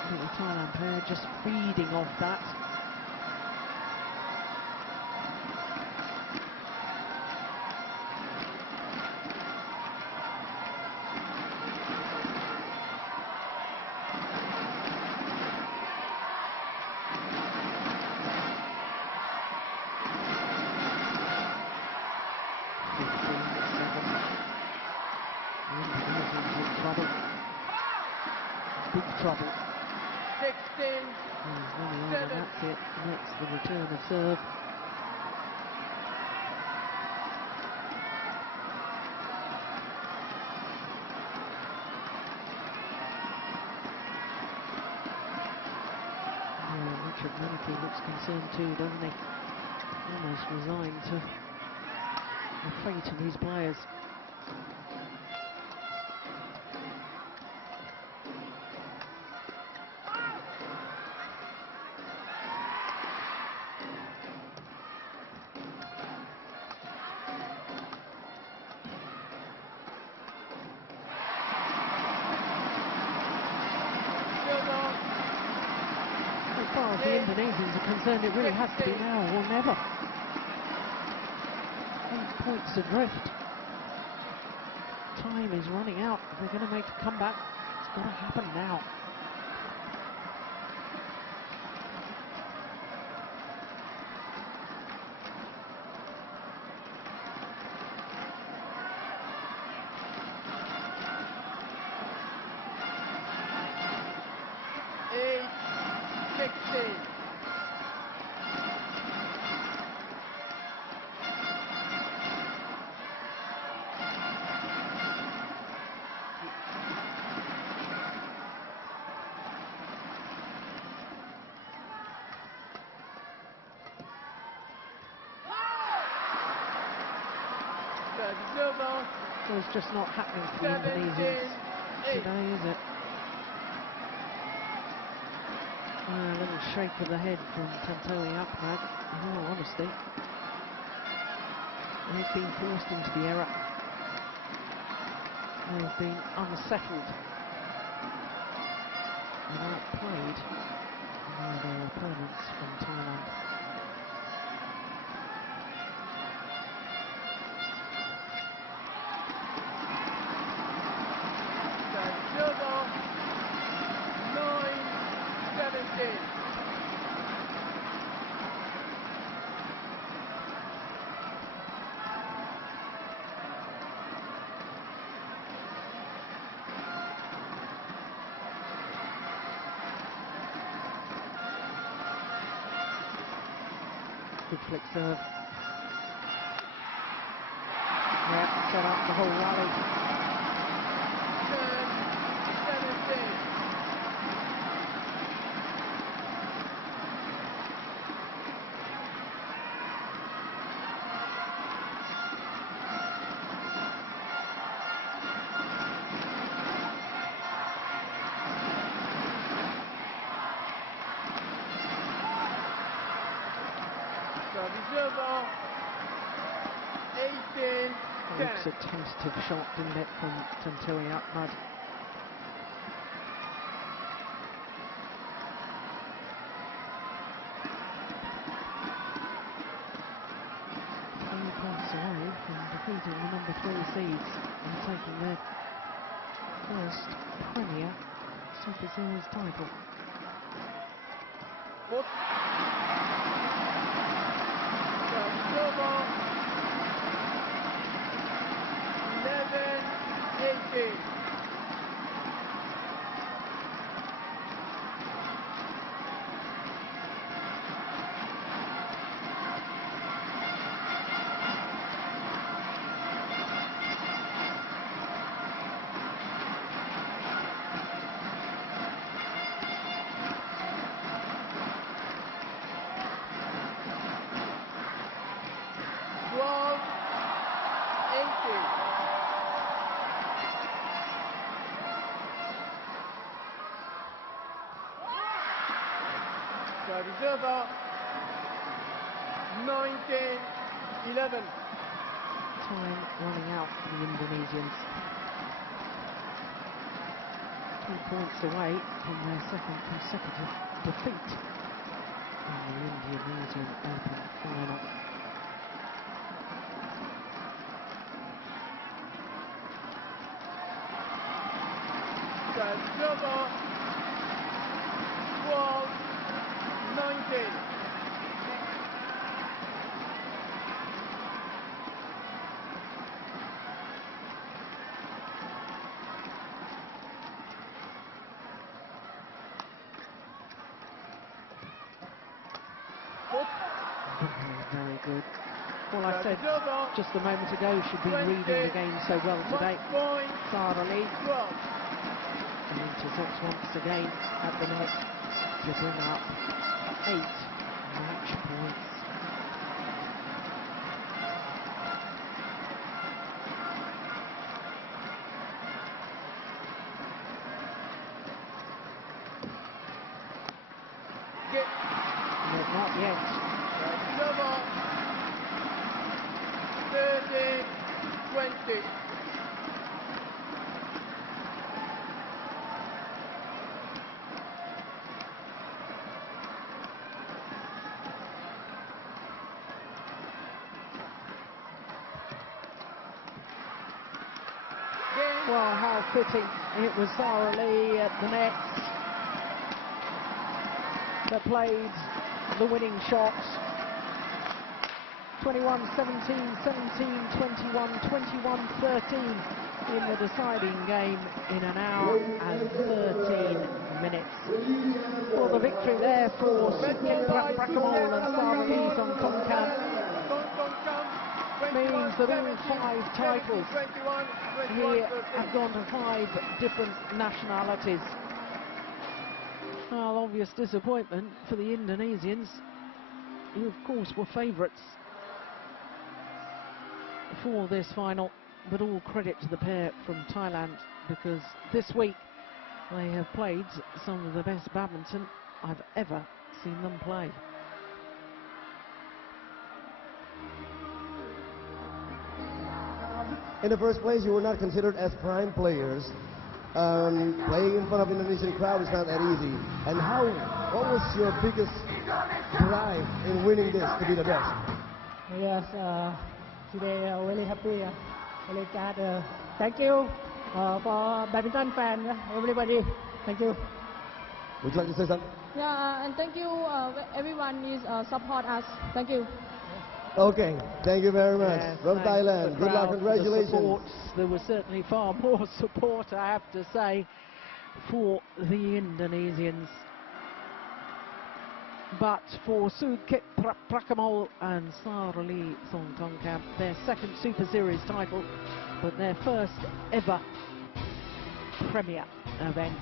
But the Thailand player just feeding off that. big trouble. 16, L.Natsir nets the return of serve. Richard Meneke looks concerned too, doesn't he? Almost resigned to the fate of his players. As far as the Indonesians are concerned, it really has to be now or never. 8 points adrift. Time is running out. If they're going to make a comeback, it's got to happen now. So it's just not happening for the Indonesians today, is it? A little shake of the head from Tontowi Ahmad, in all honesty. They've been forced into the error. They've been unsettled and outplayed by their opponents from Thailand. Good flick serve. Yeah, set up the whole rally. Turn 17. Reserve 18, 10. Looks a tentative shot, didn't it, from Tontowi Ahmad. Points away from defeating the number 3 seeds and taking their first Premier Super Series title. What? 11-18. Reserve 19-11. Time running out for the Indonesians. 2 points away from their second consecutive defeat in the Indonesian Open final. Reserve 12-19. Very good. Well, I said just a moment ago, should be reading the game so well today. Saralee intercepts once again at the net to bring up 8 match points. Not yet. 30-20. Well, how fitting. It was Saralee at the net that played the winning shot. 21-17, 17-21, 21-13 in the deciding game in an hour and 13 minutes. Well, the victory there for S.Prapakamol and S.Thoungthongkam means that all 5 titles here have gone to 5 different nationalities. Well, obvious disappointment for the Indonesians, who of course were favourites for this final, but all credit to the pair from Thailand, because this week they have played some of the best badminton I've ever seen them play. In the first place, you were not considered as prime players. Playing in front of Indonesian crowd is not that easy. And what was your biggest drive in winning this to be the best? Yes, today really happy, really glad. Thank you for badminton fan, everybody. Thank you. Would you like to say something? Yeah, and thank you everyone is support us. Thank you. Okay, thank you very much. Yes, from Thailand. Good luck, congratulations. There was certainly far more support, I have to say, for the Indonesians. But for S.Prapakamol and Saralee S.Thoungthongkam, their second Super Series title, but their first ever Premier event.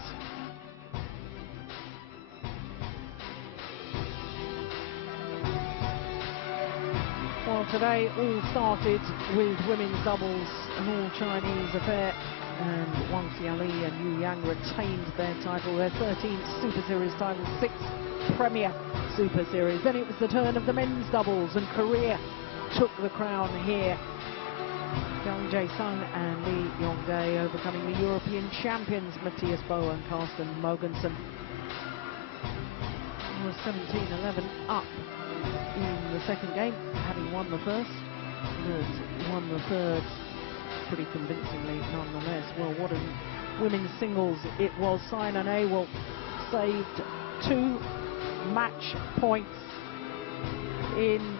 Well, today all started with women's doubles, an all-Chinese affair, and Wang Xiaoli and Yu Yang retained their title, their 13th Super Series title, 6th Premier Super Series. Then it was the turn of the men's doubles, and Korea took the crown here. Young Jae-sung and Lee Yong-gae overcoming the European champions Matthias Bo and Carsten Mogensen. It was 17-11 up in the second game, having won the first, but won the third pretty convincingly nonetheless. Well, what a women's singles it was. Saina Nehwal saved 2 match points in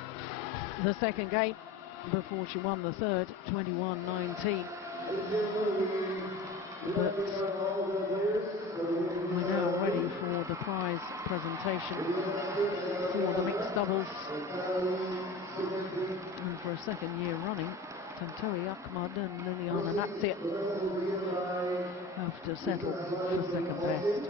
the second game before she won the third, 21-19. But we're now ready for the prize presentation for the mixed doubles. And for a second year running, T.Ahmad and L.Natsir have to settle for second best.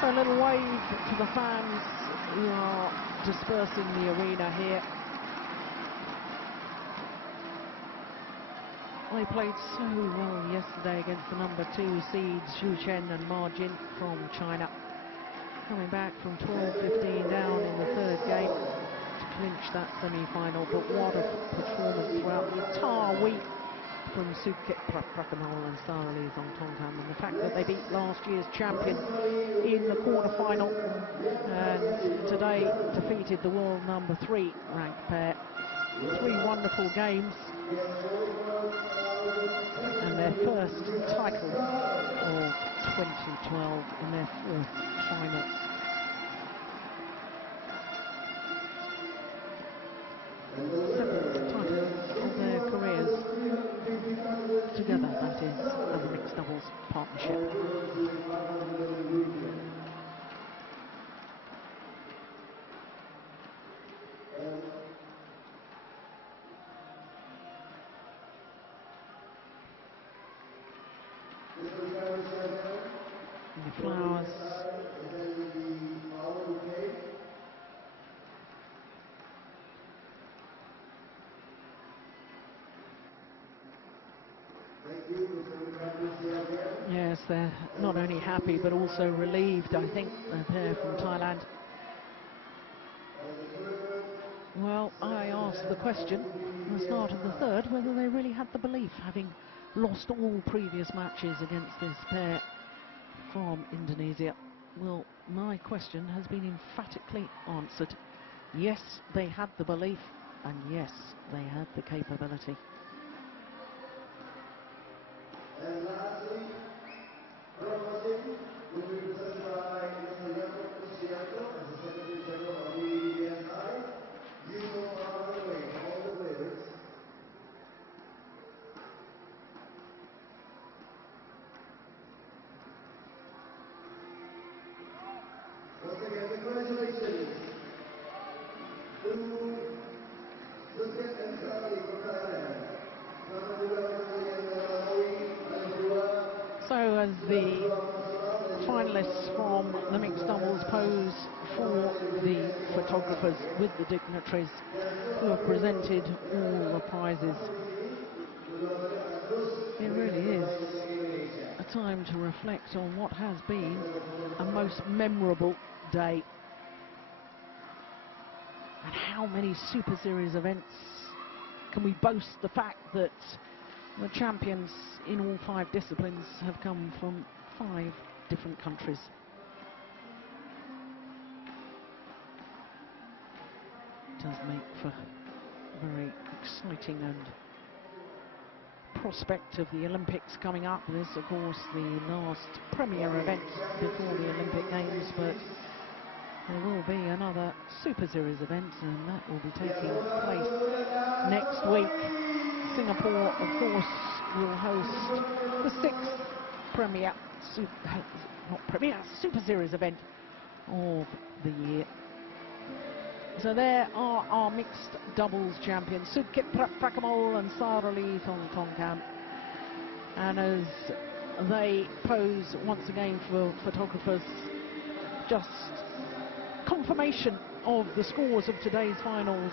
A little wave to the fans who are dispersing the arena here. They played so well yesterday against the number 2 seeds Xu Chen and Ma Jin from China, coming back from 12-15 down in the third game to clinch that semi-final. But what a performance throughout the entire week from S.Prapakamol and Saralee S.Thoungthongkam, and the fact that they beat last year's champion in the quarter-final and today defeated the world number 3 ranked pair. 3 wonderful games and their first title of 2012 in their 4th final. together, that is, as a mixed doubles partnership. The flowers. Yes, they're not only happy but also relieved, I think, the pair from Thailand. Well, I asked the question at the start of the third whether they really had the belief, having lost all previous matches against this pair from Indonesia. Well, my question has been emphatically answered. Yes, they had the belief, and yes, they had the capability. And lastly, promoting will be presented by Mr. Djarum as the Secretary General of the BWF. You are on the way, all the players. Once again, congratulations to Sudket and Saralee from Thailand. So as the finalists from the mixed doubles pose for the photographers with the dignitaries who have presented all the prizes, it really is a time to reflect on what has been a most memorable day. And how many Super Series events can we boast the fact that the champions in all 5 disciplines have come from 5 different countries. It does make for very exciting and prospect of the Olympics coming up. This, of course, the last premier event before the Olympic Games, but there will be another Super Series event, and that will be taking place next week. Singapore, of course, will host the 6th Super Series event of the year. So there are our mixed doubles champions, Sudket S.Prapakamol and Saralee Tontowi. And as they pose once again for photographers, just confirmation of the scores of today's finals.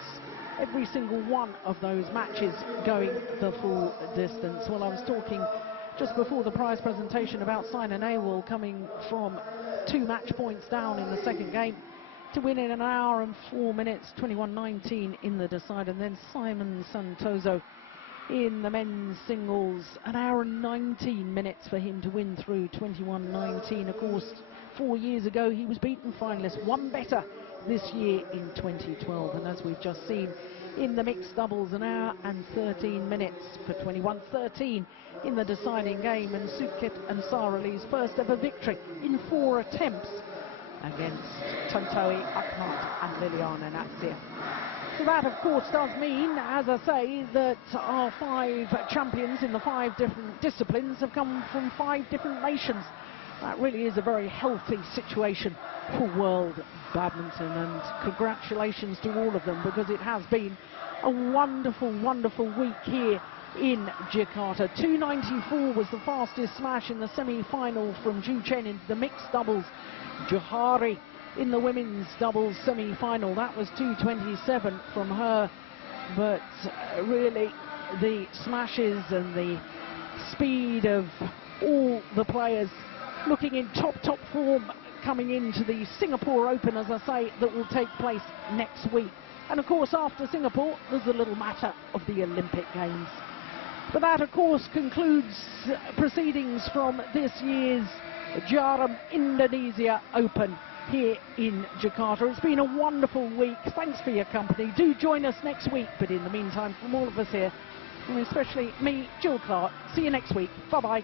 Every single one of those matches going the full distance. Well, I was talking just before the prize presentation about Saina Nehwal coming from 2 match points down in the second game to win in 1 hour and 4 minutes, 21:19 in the decide, and then Simon Santoso in the men's singles, 1 hour and 19 minutes for him to win through, 21:19. Of course, 4 years ago he was beaten finalist, one better this year in 2012, and as we've just seen in the mixed doubles, 1 hour and 13 minutes for 21:13 in the deciding game, and Sudket and Saralee's first ever victory in 4 attempts against Tontowi, T.Ahmad and L.Natsir. So that, of course, does mean, as I say, that our 5 champions in the 5 different disciplines have come from 5 different nations. That really is a very healthy situation for world badminton, and congratulations to all of them, because it has been a wonderful, wonderful week here in Jakarta. 294 was the fastest smash in the semi-final from Ju Chen in the mixed doubles. Johari in the women's doubles semi-final, that was 227 from her, but really the smashes and the speed of all the players looking in top form coming into the Singapore Open, as I say, that will take place next week. And of course, after Singapore, there's a little matter of the Olympic Games. But that, of course, concludes proceedings from this year's Djarum Indonesia Open here in Jakarta. It's been a wonderful week. Thanks for your company. Do join us next week. But in the meantime, from all of us here, and especially me, Jill Clark, see you next week. Bye-bye.